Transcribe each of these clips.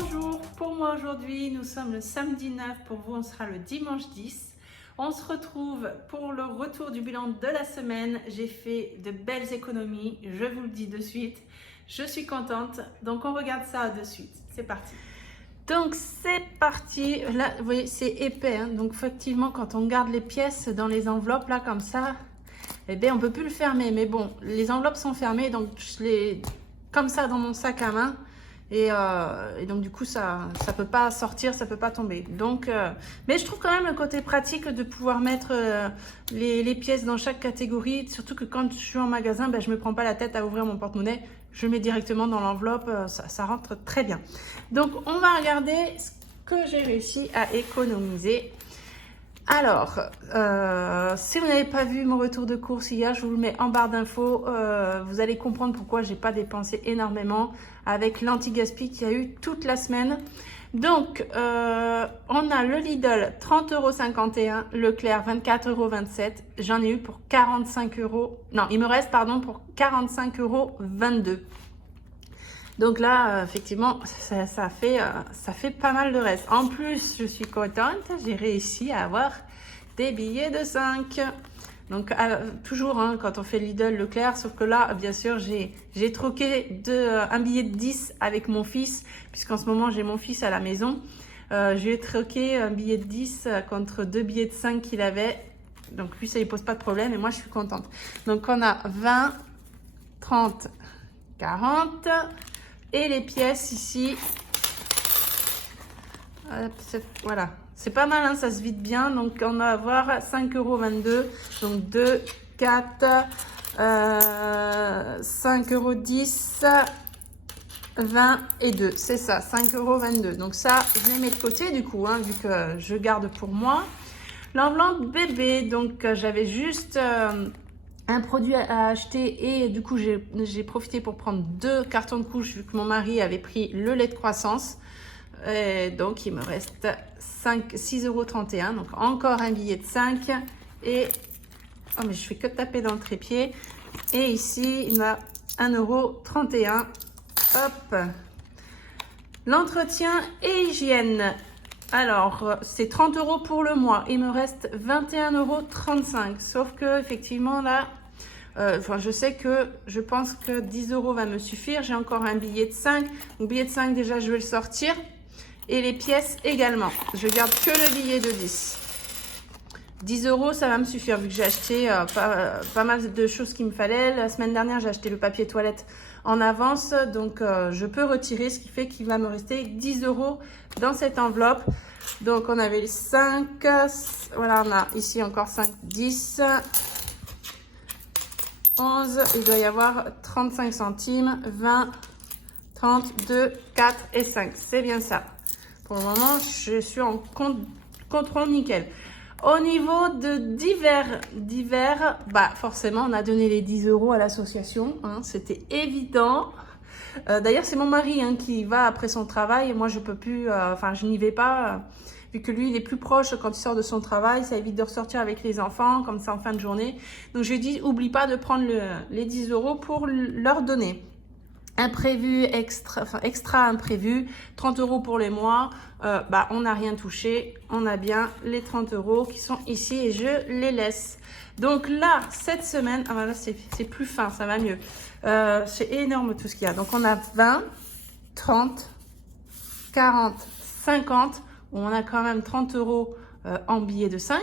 Bonjour, pour moi aujourd'hui, nous sommes le samedi 9, pour vous on sera le dimanche 10. On se retrouve pour le retour du bilan de la semaine. J'ai fait de belles économies, je vous le dis de suite. Je suis contente, donc on regarde ça de suite. C'est parti. Donc c'est parti, là vous voyez c'est épais, hein. Donc effectivement quand on garde les pièces dans les enveloppes là comme ça, eh bien on peut plus le fermer. Mais bon, les enveloppes sont fermées, donc je les comme ça dans mon sac à main. Et donc du coup ça peut pas sortir, ça peut pas tomber. Donc mais je trouve quand même le côté pratique de pouvoir mettre les pièces dans chaque catégorie, surtout que quand je suis en magasin, ben, je me prends pas la tête à ouvrir mon porte-monnaie, je mets directement dans l'enveloppe, ça rentre très bien. Donc on va regarder ce que j'ai réussi à économiser. Alors, si vous n'avez pas vu mon retour de course hier, je vous le mets en barre d'infos. Vous allez comprendre pourquoi j'ai pas dépensé énormément avec l'anti-gaspi qu'il y a eu toute la semaine. Donc, on a le Lidl 30,51 €, Leclerc 24,27 €. J'en ai eu pour 45 €. Non, il me reste, pardon, pour 45,22 €. Donc là, effectivement, ça fait pas mal de reste. En plus, je suis contente, j'ai réussi à avoir des billets de 5. Donc, toujours, hein, quand on fait Lidl, Leclerc, sauf que là, bien sûr, j'ai troqué un billet de 10 avec mon fils, puisqu'en ce moment, j'ai mon fils à la maison. J'ai troqué un billet de 10 contre 2 billets de 5 qu'il avait. Donc, lui, ça ne lui pose pas de problème et moi, je suis contente. Donc, on a 20, 30, 40... Et les pièces ici, voilà, c'est pas mal, hein, ça se vide bien. Donc on va avoir 5,22 €, donc 2, 4, 5,10 €, 20 et 2, c'est ça, 5,22 €. Donc ça, je les mets de côté du coup, hein, vu que je garde pour moi. L'enveloppe bébé, donc j'avais juste... un produit à acheter et du coup j'ai profité pour prendre 2 cartons de couches vu que mon mari avait pris le lait de croissance. Et donc il me reste 6,31 €, donc encore un billet de 5 et oh mais je fais que taper dans le trépied. Et ici il m'a 1,31 €. Hop, l'entretien et hygiène. Alors, c'est 30 € pour le mois. Il me reste 21,35 €. Sauf que, effectivement, là, je pense que 10 € va me suffire. J'ai encore un billet de 5. Donc, billet de 5, déjà, je vais le sortir. Et les pièces également. Je garde que le billet de 10. 10 €, ça va me suffire vu que j'ai acheté pas mal de choses qu'il me fallait. La semaine dernière, j'ai acheté le papier toilette en avance. Donc, je peux retirer, ce qui fait qu'il va me rester 10 € dans cette enveloppe. Donc, on avait 5. Voilà, on a ici encore 5, 10, 11. Il doit y avoir 35 centimes, 20, 32, 4 et 5. C'est bien ça. Pour le moment, je suis en contrôle nickel. Au niveau de divers, bah forcément, on a donné les 10 € à l'association, hein, c'était évident. D'ailleurs, c'est mon mari hein, qui va après son travail. Et moi, je peux plus, je n'y vais pas, vu que lui, il est plus proche quand il sort de son travail. Ça évite de ressortir avec les enfants, comme ça en fin de journée. Donc, je lui ai dit, oublie pas de prendre les 10 € pour leur donner. Imprévu, extra imprévu, 30 € pour les mois, on n'a rien touché, on a bien les 30 € qui sont ici et je les laisse. Donc là, cette semaine, là c'est plus fin, ça va mieux. C'est énorme tout ce qu'il y a. Donc on a 20, 30, 40, 50, on a quand même 30 € en billets de 5.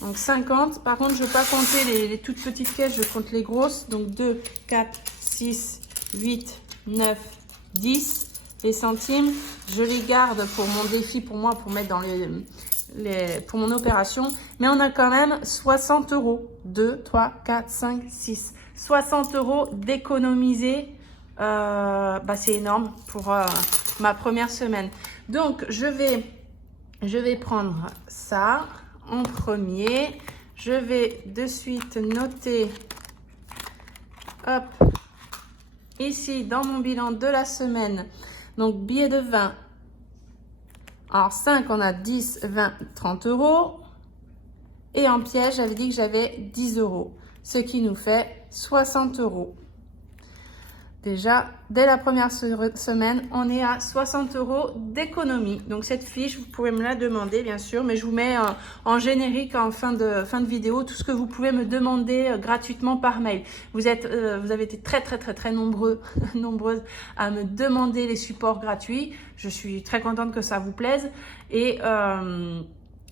Donc 50, par contre je ne veux pas compter les toutes petites caisses, je compte les grosses. Donc 2, 4, 6, 8, 9, 10. Les centimes, je les garde pour mon défi, pour moi, pour mettre dans pour mon opération. Mais on a quand même 60 €. 2, 3, 4, 5, 6. 60 € d'économiser. C'est énorme pour ma première semaine. Donc, je vais prendre ça en premier. Je vais de suite noter, hop, ici dans mon bilan de la semaine. Donc, billet de 20. Alors, 5, on a 10, 20, 30 €. Et en pièce, j'avais dit que j'avais 10 €. Ce qui nous fait 60 €. déjà, dès la première semaine, on est à 60 € d'économie. Donc cette fiche, vous pouvez me la demander bien sûr, mais je vous mets en générique en fin de vidéo tout ce que vous pouvez me demander gratuitement par mail. Vous avez été très nombreux, nombreuses à me demander les supports gratuits. Je suis très contente que ça vous plaise. Et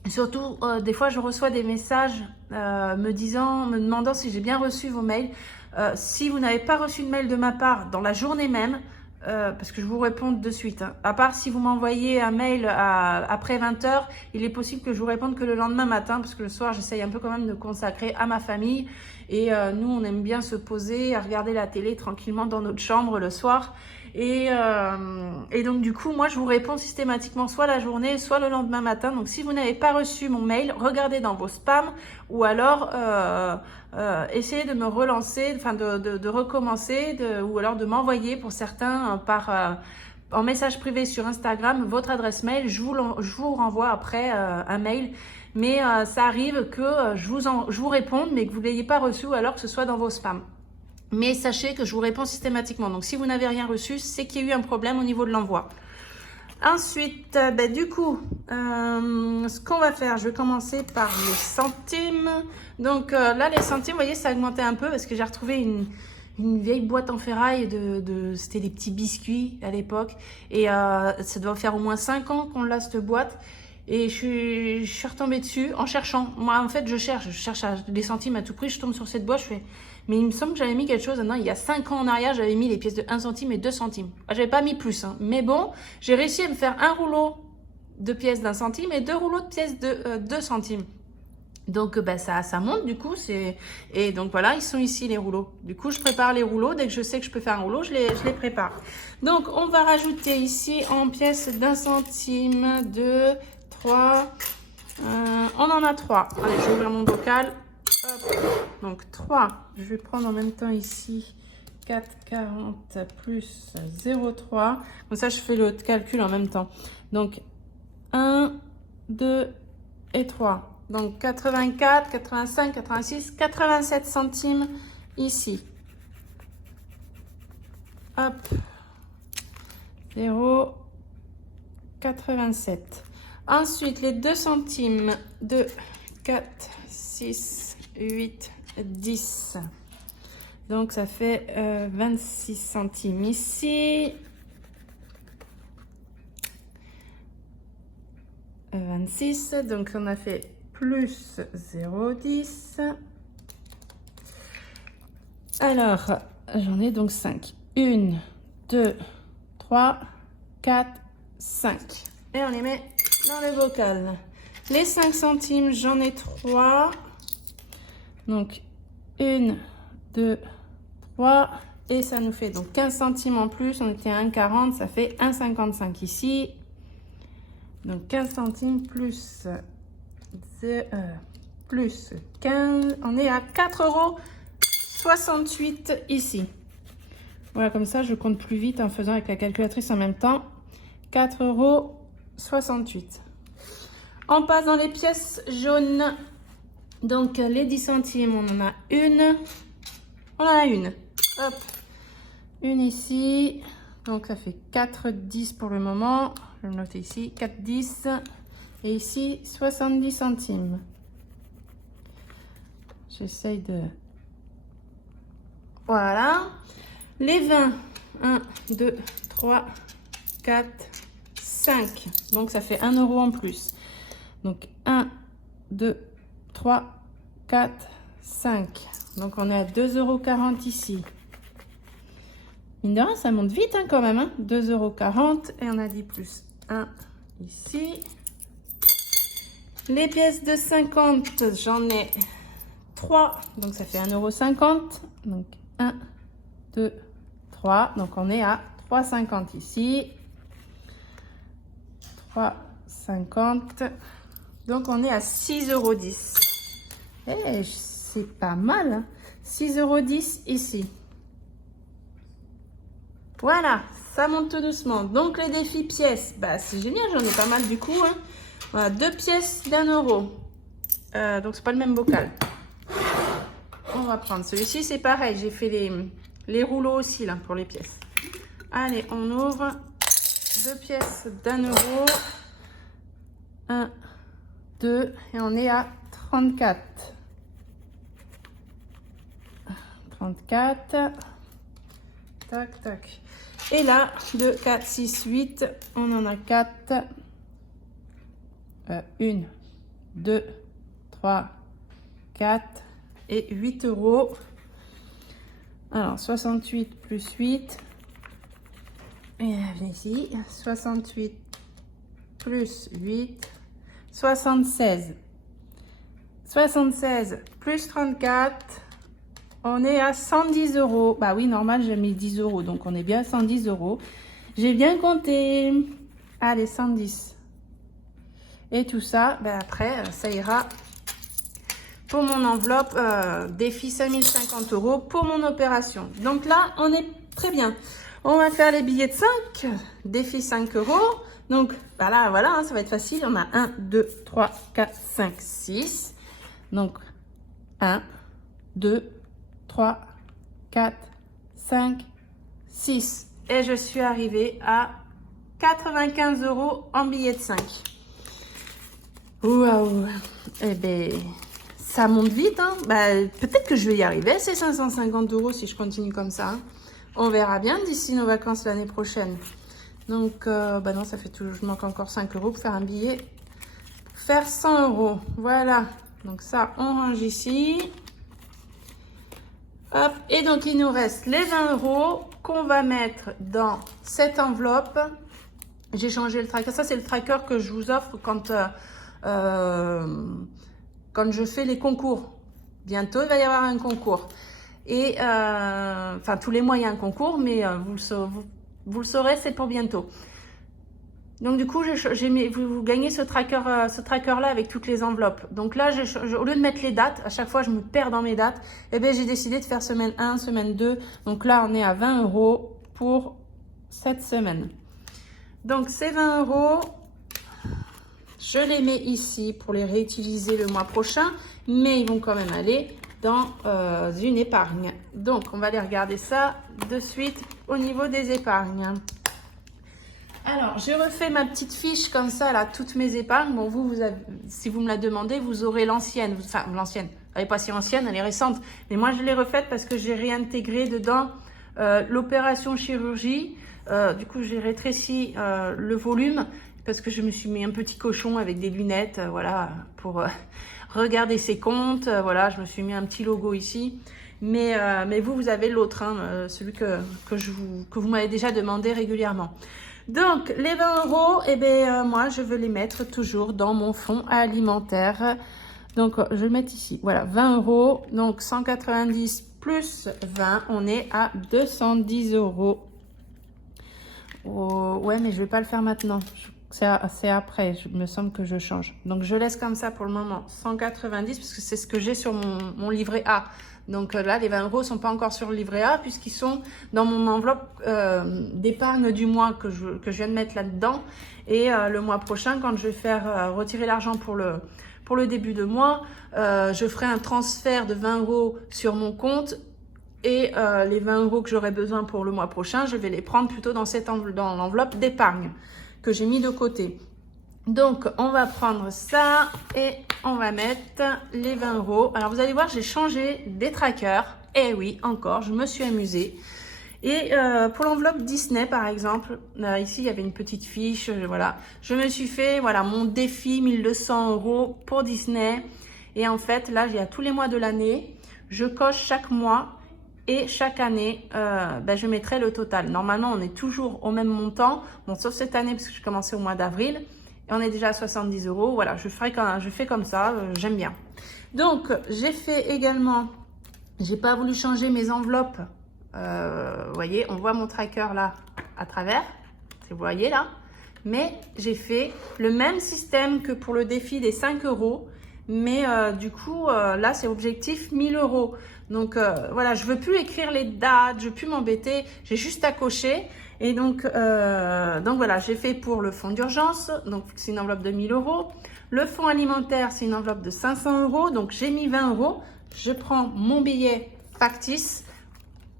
surtout, des fois, je reçois des messages me demandant si j'ai bien reçu vos mails. Si vous n'avez pas reçu de mail de ma part dans la journée même, parce que je vous réponds de suite, hein, à part si vous m'envoyez un mail après 20 h, il est possible que je vous réponde que le lendemain matin, parce que le soir, j'essaye un peu quand même de consacrer à ma famille. Et nous, on aime bien se poser, à regarder la télé tranquillement dans notre chambre le soir. Et donc du coup, moi, je vous réponds systématiquement soit la journée, soit le lendemain matin. Donc si vous n'avez pas reçu mon mail, regardez dans vos spams ou alors essayez de me relancer, enfin de recommencer ou alors de m'envoyer pour certains en message privé sur Instagram votre adresse mail. Je vous renvoie après un mail. Mais ça arrive que je vous réponde mais que vous ne l'ayez pas reçu ou alors que ce soit dans vos spams. Mais sachez que je vous réponds systématiquement. Donc, si vous n'avez rien reçu, c'est qu'il y a eu un problème au niveau de l'envoi. Ensuite, du coup, ce qu'on va faire, je vais commencer par les centimes. Donc là, les centimes, vous voyez, ça a augmenté un peu parce que j'ai retrouvé une vieille boîte en ferraille c'était des petits biscuits à l'époque. Et ça doit faire au moins 5 ans qu'on l'a, cette boîte. Et je suis retombée dessus en cherchant. Moi, en fait, je cherche des centimes à tout prix. Je tombe sur cette boîte, je fais... Mais il me semble que j'avais mis quelque chose. Non, il y a 5 ans en arrière, j'avais mis les pièces de 1 centime et 2 centimes. J'avais pas mis plus. Hein. Mais bon, j'ai réussi à me faire un rouleau de pièces d'1 centime et 2 rouleaux de pièces de 2 centimes. Donc, ça monte du coup. Et donc, voilà, ils sont ici les rouleaux. Du coup, je prépare les rouleaux. Dès que je sais que je peux faire un rouleau, je les prépare. Donc, on va rajouter ici en pièces d'1 centime, 2, 3. On en a 3. Allez, je vais ouvrir mon bocal. Hop. Donc 3, je vais prendre en même temps ici 4,40 plus 0,3. Comme ça, je fais le calcul en même temps. Donc 1, 2 et 3. Donc 84, 85, 86, 87 centimes ici. Hop. 0,87. Ensuite, les 2 centimes. 2, 4, 6, 8, 10. Donc, ça fait 26 centimes ici. 26. Donc, on a fait plus 0,10. Alors, j'en ai donc 5. 1, 2, 3, 4, 5. Et on les met dans le bocal. Les 5 centimes, j'en ai 3. Donc, 1, 2, 3. Et ça nous fait donc 15 centimes en plus. On était à 1,40. Ça fait 1,55 ici. Donc, 15 centimes plus 15. On est à 4,68 € ici. Voilà, comme ça, je compte plus vite en faisant avec la calculatrice en même temps. 4,68 €. On passe dans les pièces jaunes. Donc, les 10 centimes, on en a une. On en a une. Hop. Une ici. Donc, ça fait 4,10 pour le moment. Je vais le noter ici. 4,10. Et ici, 70 centimes. J'essaye de... Voilà. Les 20. 1, 2, 3, 4, 5. Donc, ça fait 1 € en plus. Donc, 1, 2, 3, 4, 5. Donc, on est à 2,40 € ici. Mine de rien, ça monte vite hein, quand même. Hein. 2,40 € et on a dit plus 1 ici. Les pièces de 50, j'en ai 3. Donc, ça fait 1,50 €. Donc, 1, 2, 3. Donc, on est à 3,50 € ici. 3,50 €. Donc, on est à 6,10 €. Eh, c'est pas mal. Hein. 6,10 € ici. Voilà, ça monte tout doucement. Donc, les défis pièces, c'est génial. J'en ai pas mal du coup. Hein. Voilà, 2 pièces d'1 €. Donc, c'est pas le même bocal. On va prendre celui-ci. C'est pareil. J'ai fait Les rouleaux aussi, là, pour les pièces. Allez, on ouvre 2 pièces d'1 euro. 1, 2, et on est à 34. 34. Tac, tac. Et là, 2, 4, 6, 8. On en a 4. 1, 2, 3, 4 et 8 euros. Alors, 68 plus 8. Et ici, 68 plus 8. 76. 76 plus 34. On est à 110 euros. Bah oui, normal, j'ai mis 10 euros. Donc, on est bien à 110 euros. J'ai bien compté. Allez, 110. Et tout ça, ben après, ça ira pour mon enveloppe défi 5050 euros pour mon opération. Donc là, on est très bien. On va faire les billets de 5, défi 5 euros. Donc bah là, voilà, hein, ça va être facile. On a 1, 2, 3, 4, 5, 6. Donc 1, 2, 3, 4, 5, 6. Et je suis arrivée à 95 euros en billets de 5. Waouh! Eh bien, ça monte vite, hein. Bah, peut-être que je vais y arriver à ces 550 euros si je continue comme ça, hein. On verra bien d'ici nos vacances l'année prochaine. Donc, bah non, ça fait tout. Je manque encore 5 euros pour faire un billet. Pour faire 100 euros. Voilà. Donc ça, on range ici. Hop. Et donc, il nous reste les 20 euros qu'on va mettre dans cette enveloppe. J'ai changé le tracker. Ça, c'est le tracker que je vous offre quand je fais les concours. Bientôt, il va y avoir un concours. Et, enfin, tous les mois, il y a un concours, mais vous le saurez, c'est pour bientôt. Donc, du coup, vous gagnez ce tracker-là avec toutes les enveloppes. Donc là, au lieu de mettre les dates, à chaque fois, je me perds dans mes dates. Eh bien, j'ai décidé de faire semaine 1, semaine 2. Donc là, on est à 20 euros pour cette semaine. Donc, ces 20 euros... Je les mets ici pour les réutiliser le mois prochain, mais ils vont quand même aller dans une épargne. Donc, on va aller regarder ça de suite au niveau des épargnes. Alors, j'ai refait ma petite fiche comme ça, là, toutes mes épargnes. Bon, si vous me la demandez, vous aurez l'ancienne. Enfin, l'ancienne, elle n'est pas si ancienne, elle est récente. Mais moi, je l'ai refaite parce que j'ai réintégré dedans l'opération chirurgie. Du coup, j'ai rétréci le volume parce que je me suis mis un petit cochon avec des lunettes, voilà, pour regarder ses comptes. Voilà, je me suis mis un petit logo ici. Mais vous avez l'autre, hein, celui que vous m'avez déjà demandé régulièrement. Donc, les 20 euros, eh bien, moi, je veux les mettre toujours dans mon fonds alimentaire. Donc, je vais le mettre ici. Voilà, 20 euros. Donc, 190 plus 20, on est à 210 euros. Oh, ouais, mais je ne vais pas le faire maintenant. C'est après, il me semble que je change. Donc, je laisse comme ça pour le moment 190 parce que c'est ce que j'ai sur mon livret A. Donc là, les 20 euros ne sont pas encore sur le livret A puisqu'ils sont dans mon enveloppe d'épargne du mois que je viens de mettre là-dedans. Et le mois prochain, quand je vais faire retirer l'argent pour le début de mois, je ferai un transfert de 20 euros sur mon compte. Et les 20 euros que j'aurai besoin pour le mois prochain, je vais les prendre plutôt dans l'enveloppe d'épargne que j'ai mis de côté. Donc, on va prendre ça et on va mettre les 20 euros. Alors, vous allez voir, j'ai changé des trackers. Et oui, encore, je me suis amusée. Et pour l'enveloppe Disney, par exemple, ici, il y avait une petite fiche. Voilà, je me suis fait voilà, mon défi 1200 euros pour Disney. Et en fait, là, il y a tous les mois de l'année. Je coche chaque mois. Et chaque année, je mettrai le total. Normalement, on est toujours au même montant. Bon, sauf cette année, parce que j'ai commencé au mois d'avril. Et on est déjà à 70 euros. Voilà, je fais comme ça. J'aime bien. Donc, j'ai fait également... J'ai pas voulu changer mes enveloppes. Vous voyez, on voit mon tracker là, à travers. Vous voyez là. Mais j'ai fait le même système que pour le défi des 5 euros. Mais du coup, là, c'est objectif 1000 euros. Donc, voilà, je veux plus écrire les dates, je veux plus m'embêter. J'ai juste à cocher. Et donc voilà, j'ai fait pour le fonds d'urgence. Donc, c'est une enveloppe de 1000 euros. Le fonds alimentaire, c'est une enveloppe de 500 euros. Donc, j'ai mis 20 euros. Je prends mon billet factice.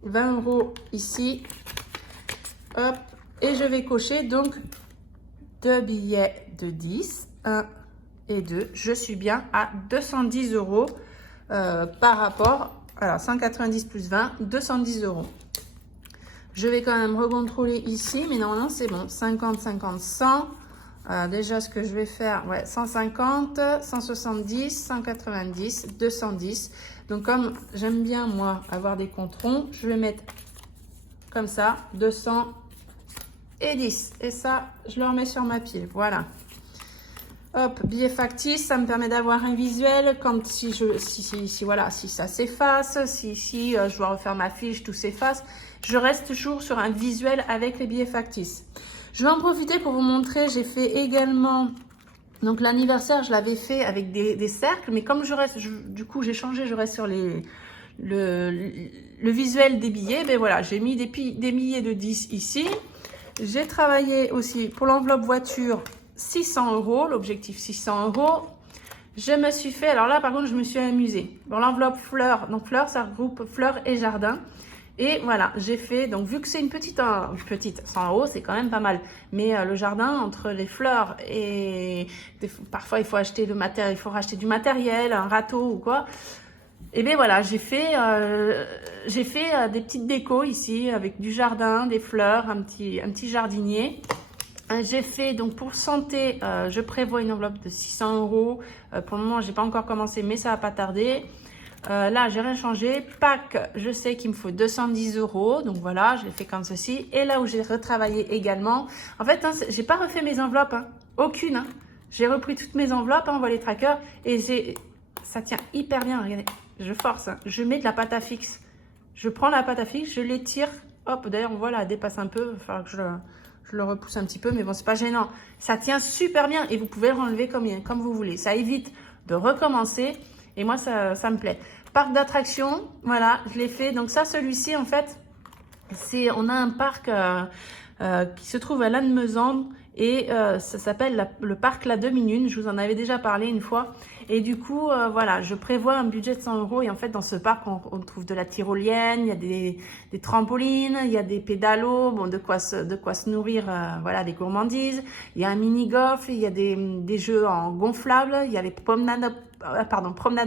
20 € ici. Hop, et je vais cocher donc 2 billets de 10, 1 et 2. Je suis bien à 210 € par rapport, alors 190 plus 20, 210 €. Je vais quand même recontrôler ici, mais normalement c'est bon. 50, 50, 100. Déjà, ce que je vais faire, ouais, 150, 170, 190, 210. Donc, comme j'aime bien, moi, avoir des comptes ronds, je vais mettre comme ça, 210. Et ça, je le remets sur ma pile. Voilà. Hop, billet factice, ça me permet d'avoir un visuel quand si ça s'efface, si je dois refaire ma fiche, tout s'efface. Je reste toujours sur un visuel avec les billets factices. Je vais en profiter pour vous montrer, j'ai fait également, donc l'anniversaire, je l'avais fait avec des cercles, mais comme du coup j'ai changé, je reste sur le visuel des billets, ben voilà, j'ai mis des billets de 10 ici. J'ai travaillé aussi pour l'enveloppe voiture, 600 €, l'objectif 600 €. Je me suis fait, alors là par contre je me suis amusée. Dans l'enveloppe fleurs, donc fleurs ça regroupe fleurs et jardin. Et voilà, j'ai fait, donc vu que c'est une petite 100 €, c'est quand même pas mal. Mais le jardin, entre les fleurs et parfois il faut acheter le matériel, il faut racheter du matériel, un râteau ou quoi. Et bien voilà, j'ai fait des petites décos ici avec du jardin, des fleurs, un petit jardinier. J'ai fait, donc pour santé, je prévois une enveloppe de 600 €. Pour le moment, j'ai pas encore commencé, mais ça va pas tarder. Là, j'ai rien changé. Pâques, je sais qu'il me faut 210 €. Donc voilà, je l'ai fait comme ceci. Et là où j'ai retravaillé également. En fait, hein, j'ai pas refait mes enveloppes. Hein, aucune. Hein. J'ai repris toutes mes enveloppes. Hein, on voit les trackers. Et ça tient hyper bien. Regardez, je force. Hein. Je mets de la pâte à fixe. Je prends la pâte à fixe, je l'étire. Hop, d'ailleurs, on voit là, elle dépasse un peu. Il va falloir que je le repousse un petit peu. Mais bon, c'est pas gênant. Ça tient super bien. Et vous pouvez le renlever comme vous voulez. Ça évite de recommencer. Et moi, ça me plaît. Parc d'attractions, voilà, je l'ai fait. Donc ça, celui-ci, en fait, on a un parc qui se trouve à Lannemezan et ça s'appelle le parc La Demi-Lune. Je vous en avais déjà parlé une fois. Et du coup, voilà, je prévois un budget de 100 € et en fait, dans ce parc, on trouve de la tyrolienne, il y a des trampolines, il y a des pédalos, bon, de quoi se nourrir, voilà, des gourmandises. Il y a un mini-golf, il y a des jeux en gonflable, il y a les promenades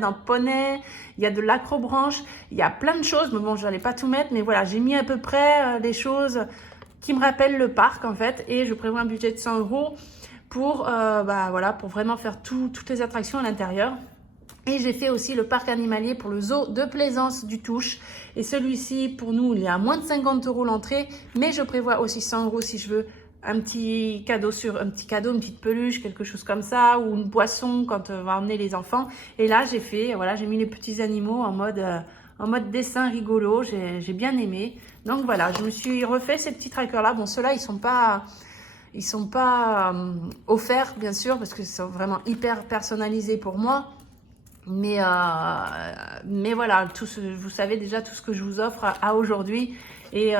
en poney, il y a de l'acrobranche, il y a plein de choses, mais bon, je n'allais pas tout mettre, mais voilà, j'ai mis à peu près des choses qui me rappellent le parc, en fait, et je prévois un budget de 100 € pour, voilà, pour vraiment faire toutes les attractions à l'intérieur. Et j'ai fait aussi le parc animalier pour le zoo de Plaisance du Touche. Et celui-ci, pour nous, il est à moins de 50 € l'entrée, mais je prévois aussi 100 € si je veux un petit cadeau, une petite peluche, quelque chose comme ça, ou une boisson quand on va emmener les enfants. Et là, j'ai fait, voilà, j'ai mis les petits animaux en mode dessin rigolo. J'ai bien aimé. Donc voilà, je me suis refait ces petits trackers-là. Bon, ceux-là, ils sont pas offerts, bien sûr, parce que c'est vraiment hyper personnalisé pour moi. Mais voilà, vous savez déjà tout ce que je vous offre à aujourd'hui. Et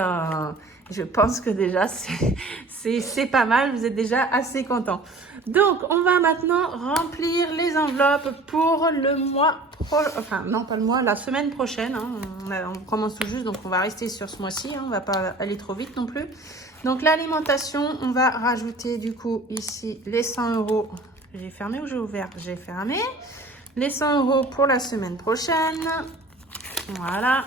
je pense que déjà, c'est pas mal. Vous êtes déjà assez contents. Donc, on va maintenant remplir les enveloppes pour le mois enfin, non, pas le mois, la semaine prochaine. Hein. On commence tout juste, donc on va rester sur ce mois-ci. Hein. On va pas aller trop vite non plus. Donc, l'alimentation, on va rajouter du coup ici les 100 €. J'ai fermé ou j'ai ouvert? J'ai fermé. Les 100 € pour la semaine prochaine. Voilà.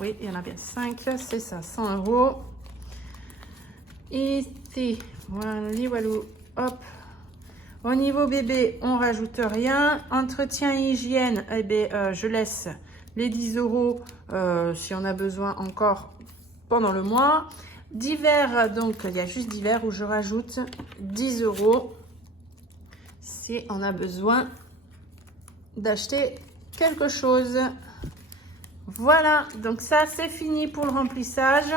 Oui, il y en a bien 5. C'est ça, 100 €. Ici, voilà, walou. Hop. Au niveau bébé, on rajoute rien. Entretien et hygiène, eh bien, je laisse les 10 € si on a besoin encore pendant le mois. Divers, donc il y a juste divers où je rajoute 10 € si on a besoin d'acheter quelque chose. Voilà, donc ça c'est fini pour le remplissage.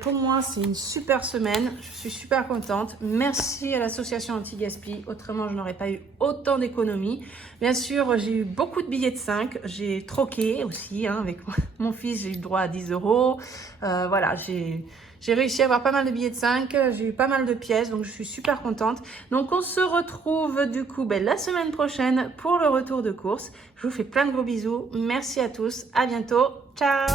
Pour moi c'est une super semaine, je suis super contente. Merci à l'association Anti-Gaspi, autrement je n'aurais pas eu autant d'économies. Bien sûr j'ai eu beaucoup de billets de 5, j'ai troqué aussi hein, avec mon fils, j'ai eu le droit à 10 €. Voilà, j'ai réussi à avoir pas mal de billets de 5, j'ai eu pas mal de pièces, donc je suis super contente. Donc on se retrouve du coup la semaine prochaine pour le retour de course. Je vous fais plein de gros bisous, merci à tous, à bientôt, ciao!